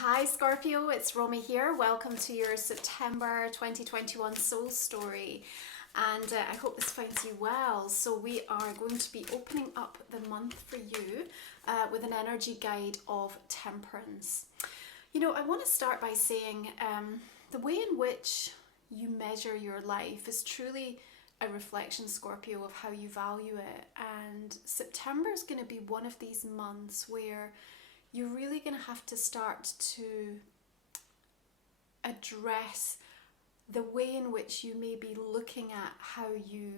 Hi Scorpio, it's Romy here. Welcome to your September 2021 soul story, and I hope this finds you well. So we are going to be opening up the month for you with an energy guide of temperance. You know, I want to start by saying the way in which you measure your life is truly a reflection, Scorpio, of how you value it. And September is going to be one of these months where you're really going to have to start to address the way in which you may be looking at how you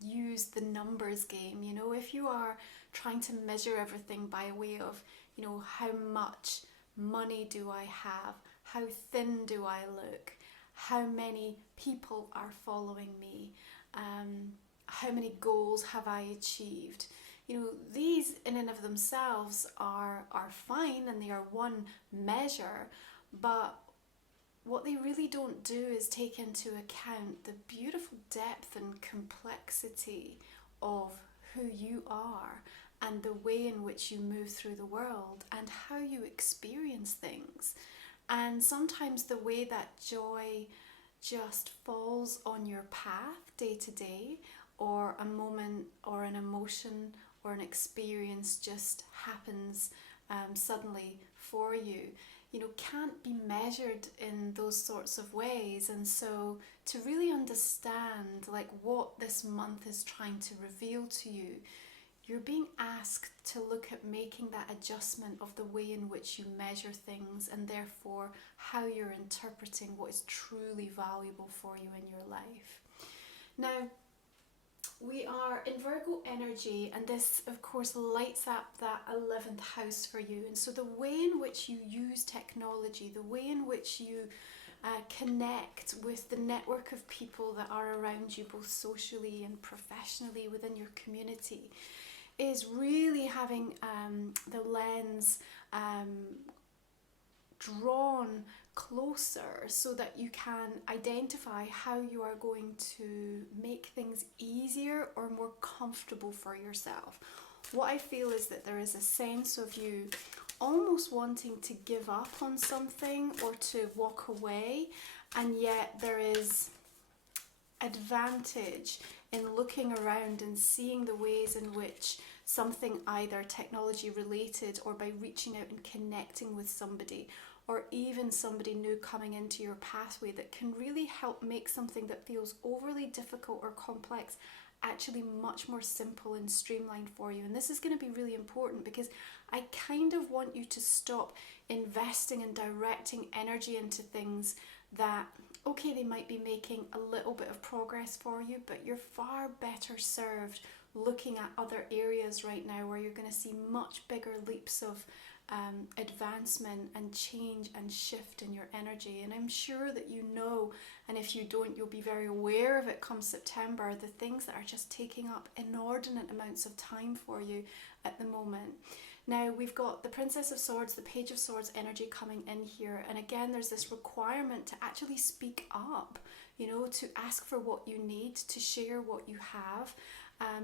use the numbers game. You know, if you are trying to measure everything by way of, you know, how much money do I have? How thin do I look? How many people are following me? How many goals have I achieved? You know, these in and of themselves are fine and they are one measure, but what they really don't do is take into account the beautiful depth and complexity of who you are and the way in which you move through the world and how you experience things. And sometimes the way that joy just falls on your path day to day, or a moment or an emotion or an experience just happens suddenly for you, you know, can't be measured in those sorts of ways. And so to really understand like what this month is trying to reveal to you, you're being asked to look at making that adjustment of the way in which you measure things, and therefore how you're interpreting what is truly valuable for you in your life. Now, we are in Virgo energy, and this of course lights up that 11th house for you. And so the way in which you use technology, the way in which you connect with the network of people that are around you, both socially and professionally within your community, is really having the lens drawn closer so that you can identify how you are going to make things easier or more comfortable for yourself. What I feel is that there is a sense of you almost wanting to give up on something or to walk away, and yet there is advantage in looking around and seeing the ways in which something, either technology related or by reaching out and connecting with somebody, or even somebody new coming into your pathway, that can really help make something that feels overly difficult or complex actually much more simple and streamlined for you. And this is going to be really important because I kind of want you to stop investing and directing energy into things that, okay, they might be making a little bit of progress for you, but you're far better served looking at other areas right now where you're going to see much bigger leaps of advancement and change and shift in your energy. And I'm sure that you know, and if you don't, you'll be very aware of it come September, the things that are just taking up inordinate amounts of time for you at the moment. Now we've got the Princess of Swords, the Page of Swords energy coming in here, and again there's this requirement to actually speak up, you know, to ask for what you need, to share what you have,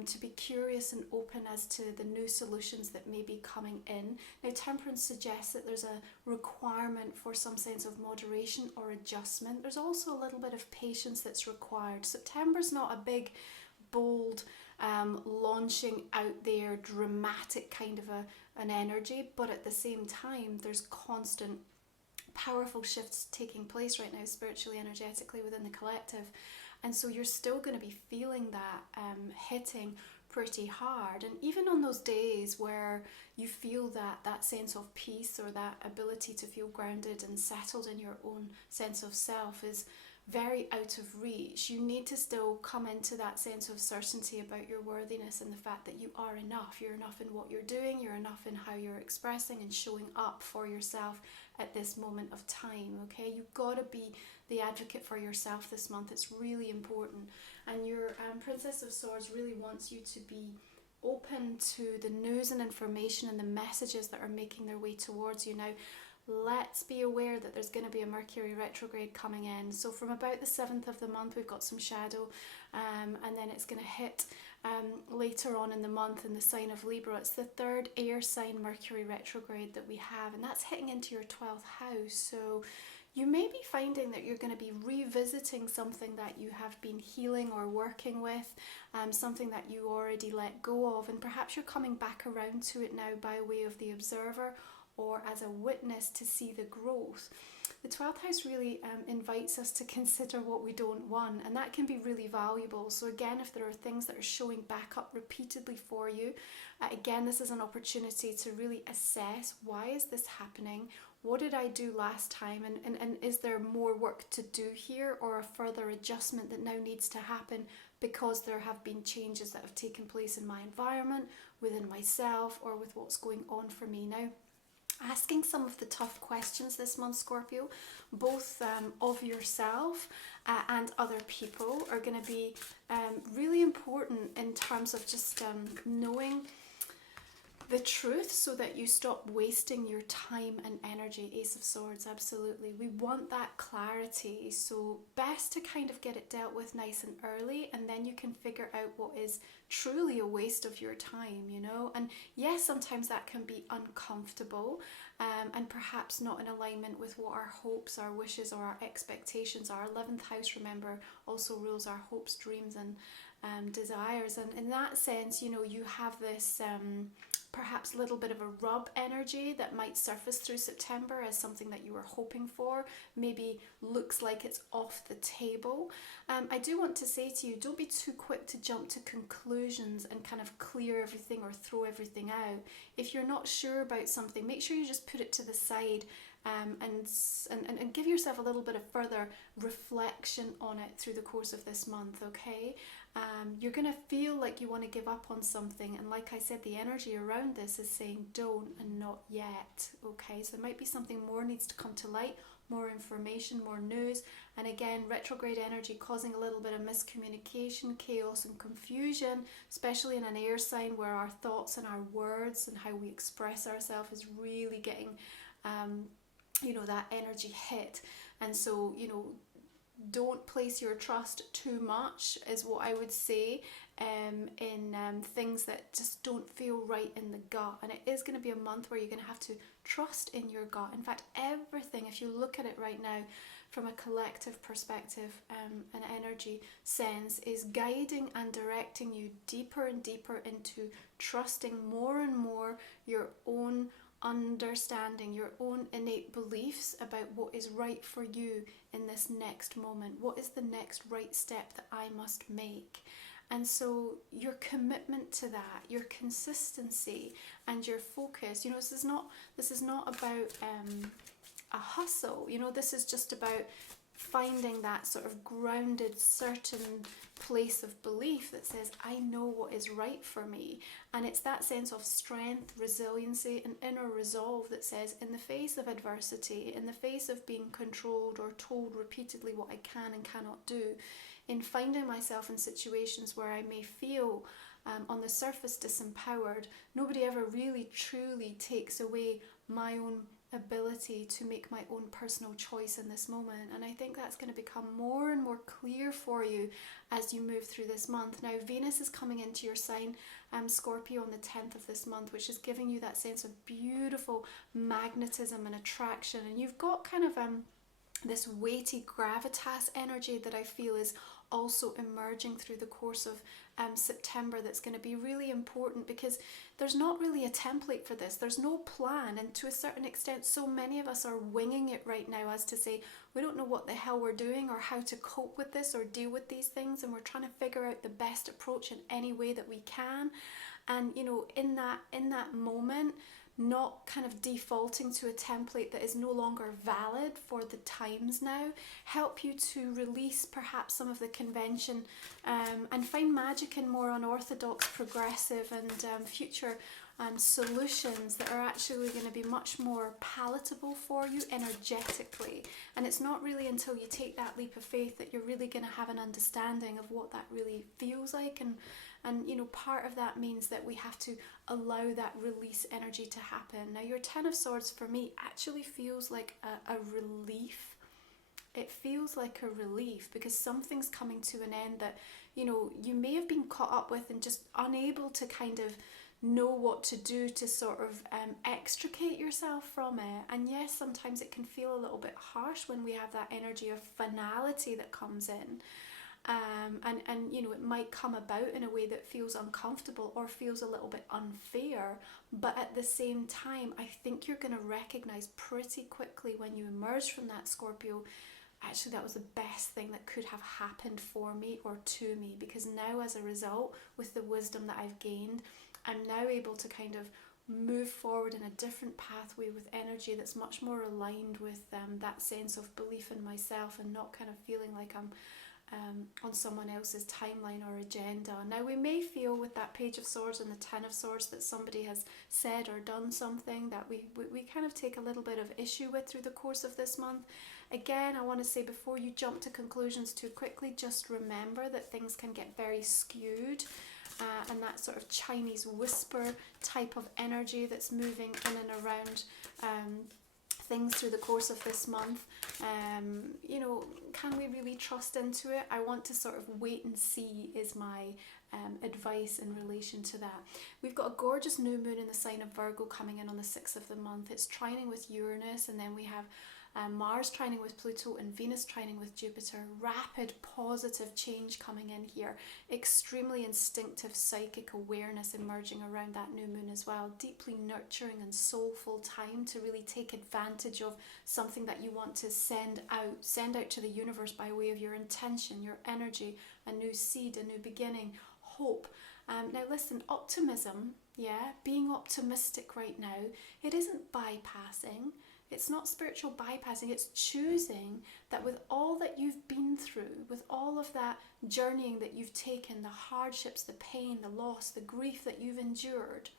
to be curious and open as to the new solutions that may be coming in. Now, Temperance suggests that there's a requirement for some sense of moderation or adjustment. There's also a little bit of patience that's required. September's not a big, bold, launching out there, dramatic kind of an energy, but at the same time, there's constant powerful shifts taking place right now, spiritually, energetically within the collective. And so you're still going to be feeling that hitting pretty hard. And even on those days where you feel that sense of peace or that ability to feel grounded and settled in your own sense of self is very out of reach, you need to still come into that sense of certainty about your worthiness and the fact that you are enough. You're enough in what you're doing, you're enough in how you're expressing and showing up for yourself at this moment of time, okay? You've got to be the advocate for yourself this month. It's really important. And your Princess of Swords really wants you to be open to the news and information and the messages that are making their way towards you. Now, let's be aware that there's going to be a Mercury retrograde coming in. So from about the 7th of the month, we've got some shadow, and then it's going to hit later on in the month in the sign of Libra. It's the third air sign Mercury retrograde that we have, and that's hitting into your 12th house. So you may be finding that you're going to be revisiting something that you have been healing or working with, something that you already let go of, and perhaps you're coming back around to it now by way of the observer or as a witness to see the growth. The 12th house really invites us to consider what we don't want, and that can be really valuable. So again, if there are things that are showing back up repeatedly for you, again, this is an opportunity to really assess, why is this happening? What did I do last time? And is there more work to do here, or a further adjustment that now needs to happen because there have been changes that have taken place in my environment, within myself, or with what's going on for me now? Asking some of the tough questions this month, Scorpio, both of yourself and other people, are going to be really important in terms of just knowing the truth so that you stop wasting your time and energy. Ace of Swords, absolutely. We want that clarity, so best to kind of get it dealt with nice and early, and then you can figure out what is truly a waste of your time, you know. And yes, sometimes that can be uncomfortable and perhaps not in alignment with what our hopes, our wishes, or our expectations are. 11th house, remember, also rules our hopes, dreams, and desires. And in that sense, you know, you have this perhaps a little bit of a rub energy that might surface through September as something that you were hoping for, maybe looks like it's off the table. I do want to say to you, don't be too quick to jump to conclusions and kind of clear everything or throw everything out. If you're not sure about something, make sure you just put it to the side and give yourself a little bit of further reflection on it through the course of this month, okay? You're going to feel like you want to give up on something, and like I said, the energy around this is saying don't and not yet, okay? So there might be something more needs to come to light, more information, more news, and again, retrograde energy causing a little bit of miscommunication, chaos and confusion, especially in an air sign where our thoughts and our words and how we express ourselves is really getting you know, that energy hit. And so, you know, don't place your trust too much is what I would say in things that just don't feel right in the gut. And it is going to be a month where you're going to have to trust in your gut. In fact, everything, if you look at it right now from a collective perspective and energy sense, is guiding and directing you deeper and deeper into trusting more and more your own understanding, your own innate beliefs about what is right for you in this next moment. What is the next right step that I must make? And so your commitment to that, your consistency and your focus, you know, this is not about a hustle, you know, this is just about finding that sort of grounded, certain place of belief that says, I know what is right for me. And it's that sense of strength, resiliency, and inner resolve that says, in the face of adversity, in the face of being controlled or told repeatedly what I can and cannot do, in finding myself in situations where I may feel on the surface disempowered, nobody ever really truly takes away my own ability to make my own personal choice in this moment. And I think that's going to become more and more clear for you as you move through this month. Now, Venus is coming into your sign, Scorpio, on the 10th of this month, which is giving you that sense of beautiful magnetism and attraction. And you've got kind of this weighty gravitas energy that I feel is also emerging through the course of September, that's going to be really important, because there's not really a template for this. There's no plan, and to a certain extent so many of us are winging it right now, as to say we don't know what the hell we're doing or how to cope with this or deal with these things, and we're trying to figure out the best approach in any way that we can. And you know, in that moment, not kind of defaulting to a template that is no longer valid for the times now, help you to release perhaps some of the convention and find magic in more unorthodox, progressive and future solutions that are actually going to be much more palatable for you energetically. And it's not really until you take that leap of faith that you're really going to have an understanding of what that really feels like And part of that means that we have to allow that release energy to happen. Now, your Ten of Swords for me actually feels like a relief. It feels like a relief because something's coming to an end that you may have been caught up with and just unable to kind of know what to do to sort of extricate yourself from it. And yes, sometimes it can feel a little bit harsh when we have that energy of finality that comes in. And it might come about in a way that feels uncomfortable or feels a little bit unfair, but at the same time, I think you're going to recognize pretty quickly when you emerge from that, Scorpio, actually that was the best thing that could have happened for me or to me, because now as a result, with the wisdom that I've gained, I'm now able to kind of move forward in a different pathway with energy that's much more aligned with that sense of belief in myself and not kind of feeling like I'm on someone else's timeline or agenda. Now, we may feel with that Page of Swords and the Ten of Swords that somebody has said or done something that we kind of take a little bit of issue with through the course of this month. Again, I want to say before you jump to conclusions too quickly, just remember that things can get very skewed. And that sort of Chinese whisper type of energy that's moving in and around things through the course of this month. Can we really trust into it? I want to sort of wait and see is my advice in relation to that. We've got a gorgeous new moon in the sign of Virgo coming in on the 6th of the month. It's trining with Uranus, and then we have Mars trining with Pluto and Venus trining with Jupiter. Rapid positive change coming in here. Extremely instinctive psychic awareness emerging around that new moon as well. Deeply nurturing and soulful time to really take advantage of something that you want to send out to the universe by way of your intention, your energy, a new seed, a new beginning, hope. Now listen, optimism, being optimistic right now, it isn't bypassing. It's not spiritual bypassing, it's choosing that with all that you've been through, with all of that journeying that you've taken, the hardships, the pain, the loss, the grief that you've endured,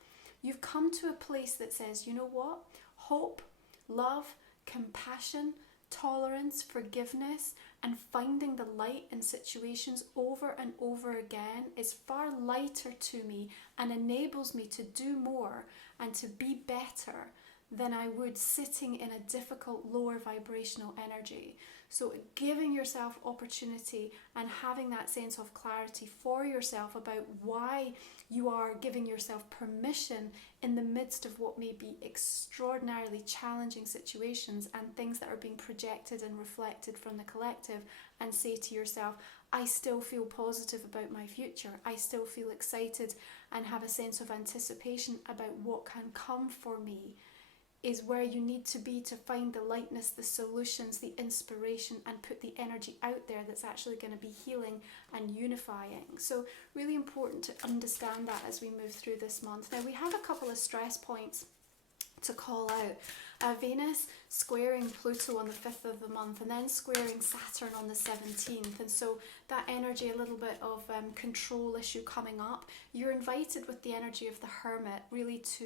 you've come to a place that says, you know what? Hope, love, compassion, tolerance, forgiveness, and finding the light in situations over and over again is far lighter to me and enables me to do more and to be better than I would sitting in a difficult lower vibrational energy. So giving yourself opportunity and having that sense of clarity for yourself about why you are giving yourself permission in the midst of what may be extraordinarily challenging situations and things that are being projected and reflected from the collective, and say to yourself, I still feel positive about my future. I still feel excited and have a sense of anticipation about what can come for me, is where you need to be to find the lightness, the solutions, the inspiration, and put the energy out there that's actually going to be healing and unifying. So really important to understand that as we move through this month. Now we have a couple of stress points to call out. Venus squaring Pluto on the 5th of the month, and then squaring Saturn on the 17th, and so that energy, a little bit of control issue coming up. You're invited with the energy of the Hermit really to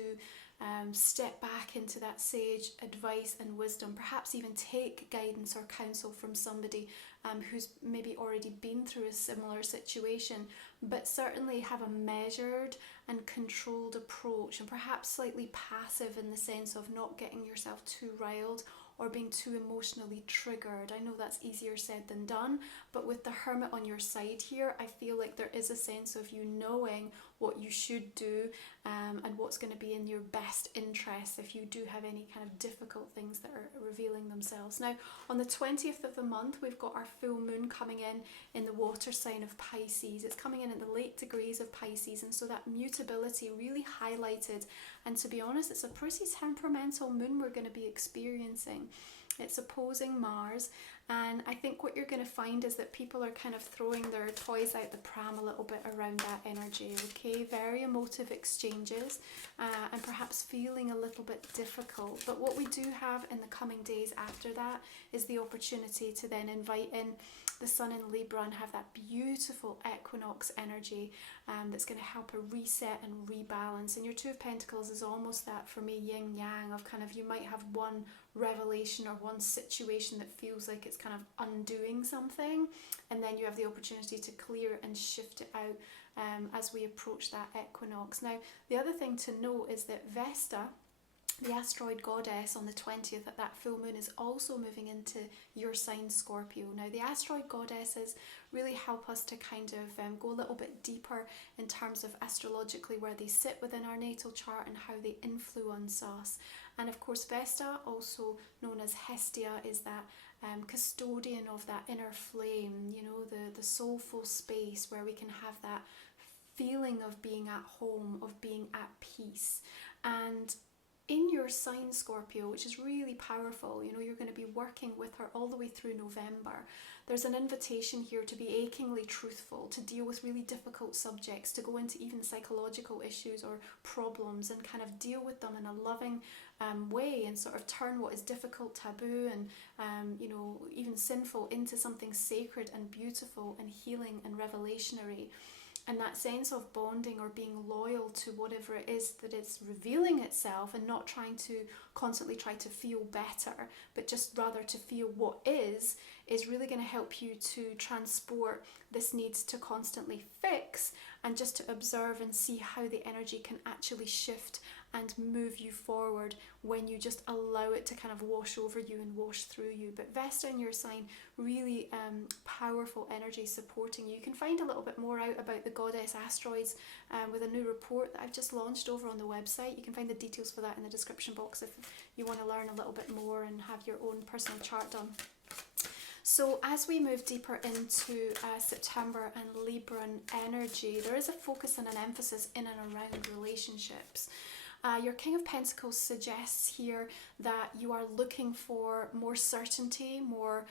step back into that sage advice and wisdom, perhaps even take guidance or counsel from somebody who's maybe already been through a similar situation, but certainly have a measured and controlled approach, and perhaps slightly passive in the sense of not getting yourself too riled or being too emotionally triggered. I know that's easier said than done, but with the Hermit on your side here, I feel like there is a sense of you knowing what you should do and what's going to be in your best interest if you do have any kind of difficult things that are revealing themselves. Now, on the 20th of the month, we've got our full moon coming in the water sign of Pisces. It's coming in at the late degrees of Pisces, and so that mutability really highlighted. And to be honest, it's a pretty temperamental moon we're going to be experiencing. It's opposing Mars, and I think what you're going to find is that people are kind of throwing their toys out the pram a little bit around that energy, okay? Very emotive exchanges and perhaps feeling a little bit difficult. But what we do have in the coming days after that is the opportunity to then invite in the sun in Libra and have that beautiful equinox energy that's going to help a reset and rebalance. And your Two of Pentacles is almost that, for me, yin yang, of kind of, you might have one revelation or one situation that feels like it's kind of undoing something, and then you have the opportunity to clear and shift it out as we approach that equinox. Now, the other thing to note is that Vesta, the asteroid goddess, on the 20th at that full moon, is also moving into your sign, Scorpio. Now, the asteroid goddesses really help us to kind of go a little bit deeper in terms of astrologically where they sit within our natal chart and how they influence us. And of course, Vesta, also known as Hestia, is that custodian of that inner flame, you know, the soulful space where we can have that feeling of being at home, of being at peace. And in your sign, Scorpio, which is really powerful, you know, you're going to be working with her all the way through November. There's an invitation here to be achingly truthful, to deal with really difficult subjects, to go into even psychological issues or problems and kind of deal with them in a loving way, and sort of turn what is difficult, taboo, and you know, even sinful, into something sacred and beautiful and healing and revelationary. And that sense of bonding or being loyal to whatever it is that it's revealing itself, and not trying to constantly try to feel better, but just rather to feel what is really going to help you to transport this need to constantly fix, and just to observe and see how the energy can actually shift and move you forward when you just allow it to kind of wash over you and wash through you. But Vesta in your sign, really powerful energy supporting you. You can find a little bit more out about the goddess asteroids with a new report that I've just launched over on the website. You can find the details for that in the description box if you want to learn a little bit more and have your own personal chart done. So as we move deeper into September and Libran energy, there is a focus and an emphasis in and around relationships. Your King of Pentacles suggests here that you are looking for more certainty, more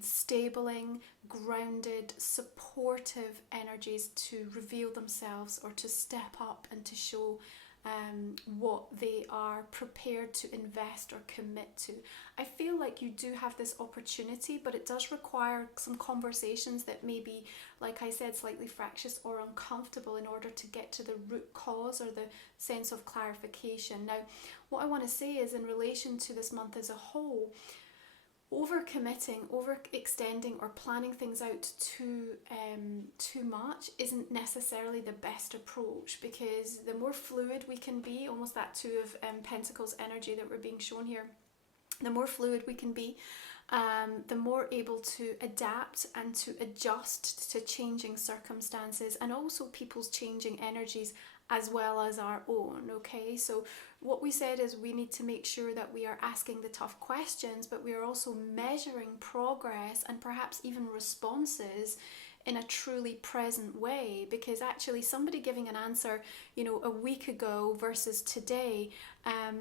stabling, grounded, supportive energies to reveal themselves, or to step up and to show what they are prepared to invest or commit to. I feel like you do have this opportunity, but it does require some conversations that may be, like I said, slightly fractious or uncomfortable in order to get to the root cause or the sense of clarification. Now, what I want to say is, in relation to this month as a whole, overcommitting, overextending, or planning things out too much isn't necessarily the best approach, because the more fluid we can be, almost that Two of Pentacles energy that we're being shown here, the more fluid we can be, the more able to adapt and to adjust to changing circumstances, and also people's changing energies as well as our own. Okay, so what we said is we need to make sure that we are asking the tough questions, but we are also measuring progress and perhaps even responses in a truly present way, because actually somebody giving an answer, you know, a week ago versus today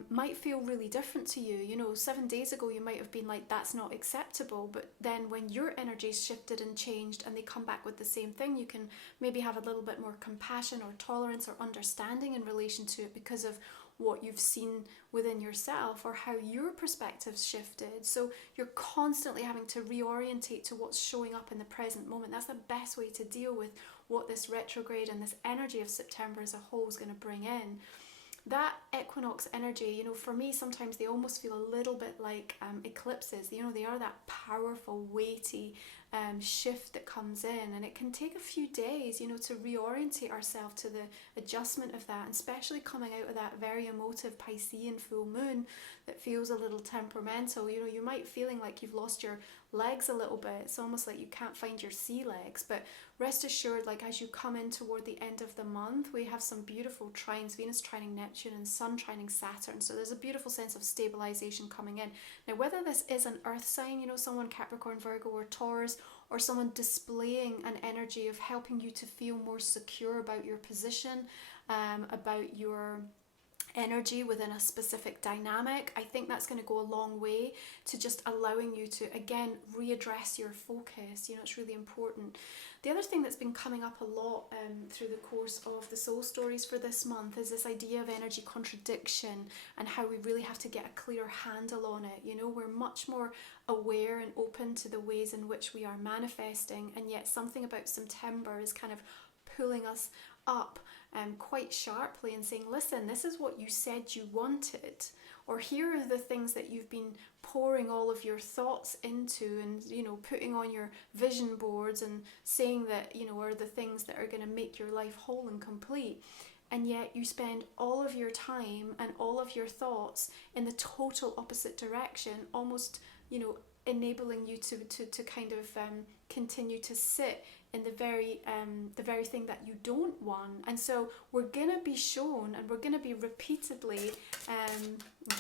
might feel really different to you. You know, 7 days ago you might have been like, that's not acceptable, but then when your energy's shifted and changed and they come back with the same thing, you can maybe have a little bit more compassion or tolerance or understanding in relation to it, because of what you've seen within yourself or how your perspective's shifted. So you're constantly having to reorientate to what's showing up in the present moment. That's the best way to deal with what this retrograde and this energy of September as a whole is going to bring in. That equinox energy, you know, for me, sometimes they almost feel a little bit like eclipses. You know, they are that powerful, weighty shift that comes in, and it can take a few days, you know, to reorientate ourselves to the adjustment of that, and especially coming out of that very emotive Piscean full moon that feels a little temperamental. You know, you might feeling like you've lost your legs a little bit. It's almost like you can't find your sea legs, but rest assured, like as you come in toward the end of the month, we have some beautiful trines, Venus trining Neptune and Sun trining Saturn. So there's a beautiful sense of stabilization coming in. Now, whether this is an earth sign, you know, someone Capricorn, Virgo or Taurus, or someone displaying an energy of helping you to feel more secure about your position, about your energy within a specific dynamic. I think that's going to go a long way to just allowing you to, again, readdress your focus. It's really important. The other thing that's been coming up a lot through the course of the soul stories for this month is this idea of energy contradiction and how we really have to get a clear handle on it. We're much more aware and open to the ways in which we are manifesting, and yet something about September is kind of pulling us up quite sharply and saying, listen, this is what you said you wanted, or here are the things that you've been pouring all of your thoughts into and putting on your vision boards and saying that are the things that are going to make your life whole and complete, and yet you spend all of your time and all of your thoughts in the total opposite direction, almost enabling you to kind of continue to sit in the very thing that you don't want. And so we're going to be shown, and we're going to be repeatedly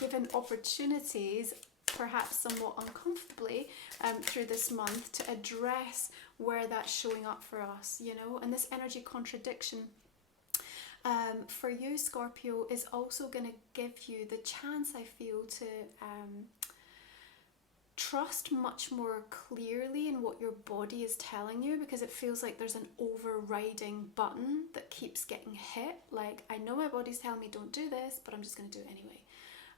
given opportunities, perhaps somewhat uncomfortably, through this month to address where that's showing up for us, and this energy contradiction for you, Scorpio, is also going to give you the chance, I feel, to trust much more clearly in what your body is telling you, because it feels like there's an overriding button that keeps getting hit. Like, I know my body's telling me don't do this, but I'm just going to do it anyway.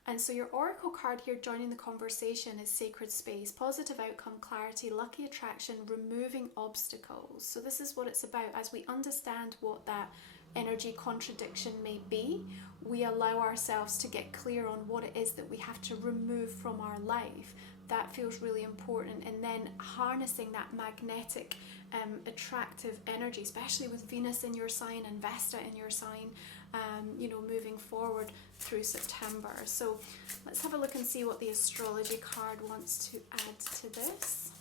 And so your oracle card here joining the conversation is sacred space, positive outcome, clarity, lucky attraction, removing obstacles. So this is what it's about. As we understand what that energy contradiction may be, we allow ourselves to get clear on what it is that we have to remove from our life. That feels really important. And then harnessing that magnetic, attractive energy, especially with Venus in your sign and Vesta in your sign, moving forward through September. So let's have a look and see what the astrology card wants to add to this.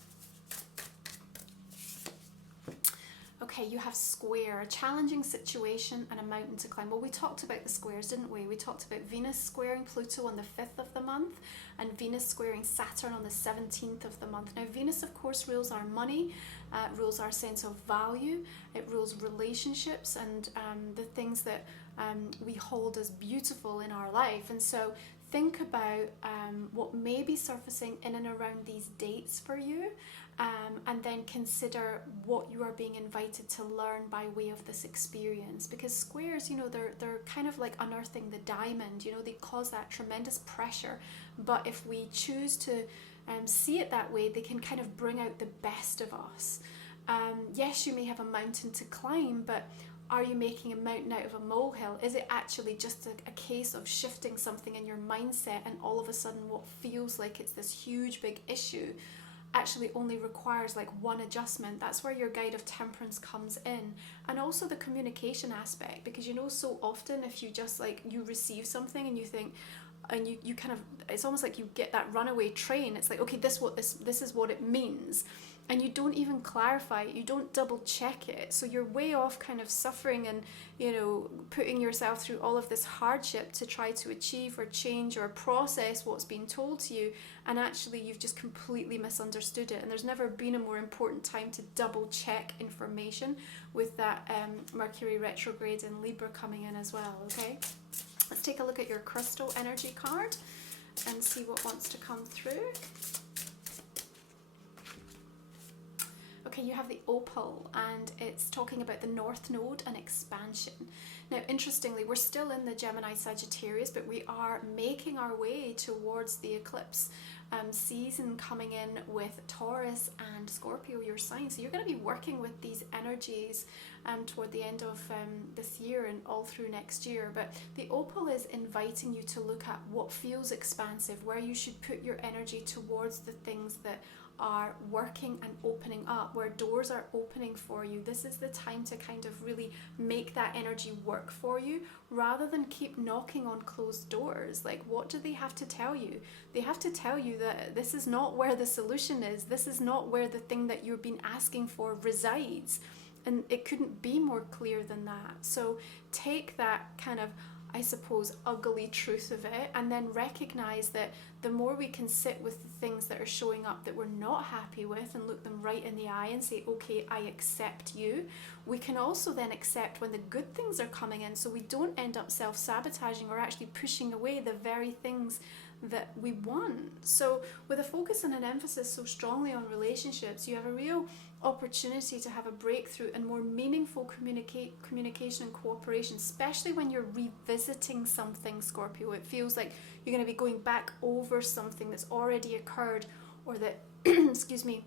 Okay, you have square, a challenging situation and a mountain to climb. Well, we talked about the squares, didn't we? We talked about Venus squaring Pluto on the 5th of the month and Venus squaring Saturn on the 17th of the month. Now, Venus, of course, rules our money, rules our sense of value, it rules relationships and the things that we hold as beautiful in our life. And so think about what may be surfacing in and around these dates for you. And then consider what you are being invited to learn by way of this experience. Because squares, they're kind of like unearthing the diamond, they cause that tremendous pressure. But if we choose to see it that way, they can kind of bring out the best of us. Yes, you may have a mountain to climb, but are you making a mountain out of a molehill? Is it actually just a case of shifting something in your mindset, and all of a sudden what feels like it's this huge big issue actually only requires like one adjustment? That's where your guide of temperance comes in. And also the communication aspect, because so often if you just you receive something and you think, and you kind of, it's almost like you get that runaway train. It's like, okay, this is what it means, and you don't even clarify it, you don't double check it, so you're way off kind of suffering and putting yourself through all of this hardship to try to achieve or change or process what's being told to you, and actually you've just completely misunderstood it. And there's never been a more important time to double check information with that Mercury retrograde in Libra coming in as well. Okay, let's take a look at your crystal energy card and see what wants to come through. Okay, you have the opal, and it's talking about the North Node and expansion. Now, interestingly, we're still in the Gemini Sagittarius, but we are making our way towards the eclipse season coming in with Taurus and Scorpio, your sign. So you're going to be working with these energies toward the end of this year and all through next year. But the opal is inviting you to look at what feels expansive, where you should put your energy towards the things that are working and opening up, where doors are opening for you. This is the time to kind of really make that energy work for you, rather than keep knocking on closed doors. Like, what do they have to tell you? They have to tell you that this is not where the solution is. This is not where the thing that you've been asking for resides. And it couldn't be more clear than that. So take that kind of I suppose, ugly truth of it, and then recognize that the more we can sit with the things that are showing up that we're not happy with and look them right in the eye and say, okay, I accept you, we can also then accept when the good things are coming in, so we don't end up self-sabotaging or actually pushing away the very things that we want. So with a focus and an emphasis so strongly on relationships, you have a real opportunity to have a breakthrough and more meaningful communication and cooperation, especially when you're revisiting something, Scorpio. It feels like you're going to be going back over something that's already occurred, or that excuse me,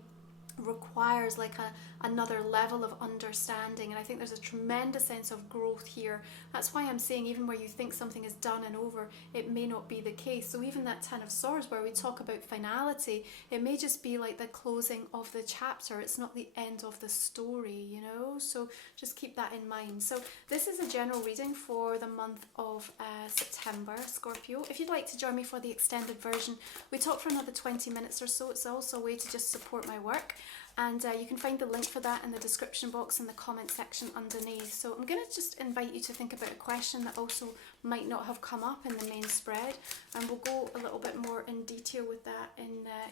requires like another level of understanding. And I think there's a tremendous sense of growth here. That's why I'm saying even where you think something is done and over, it may not be the case. So even that Ten of Swords where we talk about finality, it may just be like the closing of the chapter. It's not the end of the story, you know? So just keep that in mind. So this is a general reading for the month of September, Scorpio. If you'd like to join me for the extended version, we talk for another 20 minutes or so. It's also a way to just support my work. And you can find the link for that in the description box in the comment section underneath. So I'm going to just invite you to think about a question that also might not have come up in the main spread, and we'll go a little bit more in detail with that in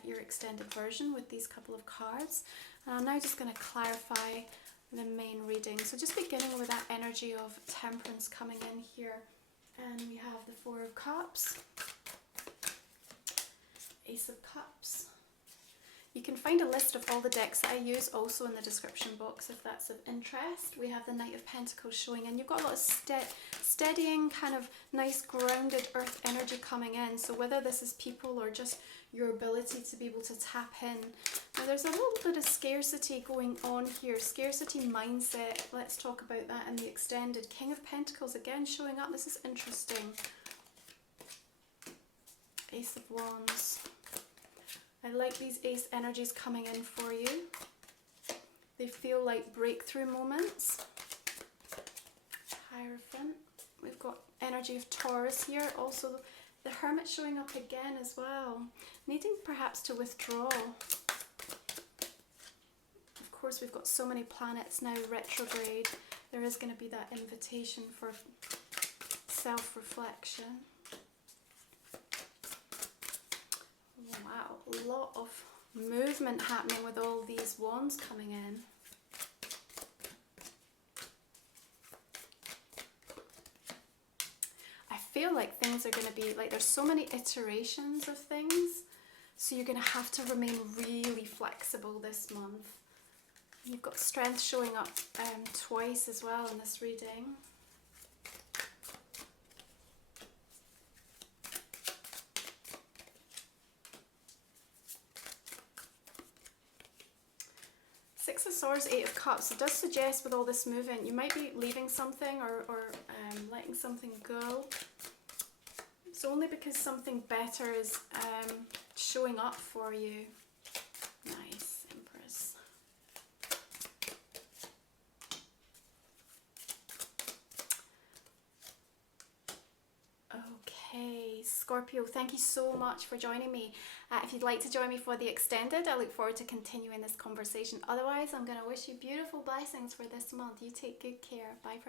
your extended version with these couple of cards. And I'm now just going to clarify the main reading. So just beginning with that energy of temperance coming in here, and we have the Four of Cups, Ace of Cups. You can find a list of all the decks that I use also in the description box if that's of interest. We have the Knight of Pentacles showing in. You've got a lot of steadying, kind of nice grounded earth energy coming in. So whether this is people or just your ability to be able to tap in. Now there's a little bit of scarcity going on here, scarcity mindset. Let's talk about that in the extended. King of Pentacles again showing up. This is interesting. Ace of Wands. I like these ace energies coming in for you. They feel like breakthrough moments. Hierophant. We've got energy of Taurus here. Also the Hermit showing up again as well. Needing perhaps to withdraw. Of course, we've got so many planets now retrograde. There is going to be that invitation for self-reflection. Wow, a lot of movement happening with all these wands coming in. I feel like things are going to be like, there's so many iterations of things, so you're going to have to remain really flexible this month. You've got strength showing up twice as well in this reading. Six of Swords, Eight of Cups. It does suggest with all this movement, you might be leaving something or letting something go. It's only because something better is showing up for you. Nice, Empress. Okay, Scorpio, thank you so much for joining me. If you'd like to join me for the extended, I look forward to continuing this conversation. Otherwise, I'm going to wish you beautiful blessings for this month. You take good care. Bye for now.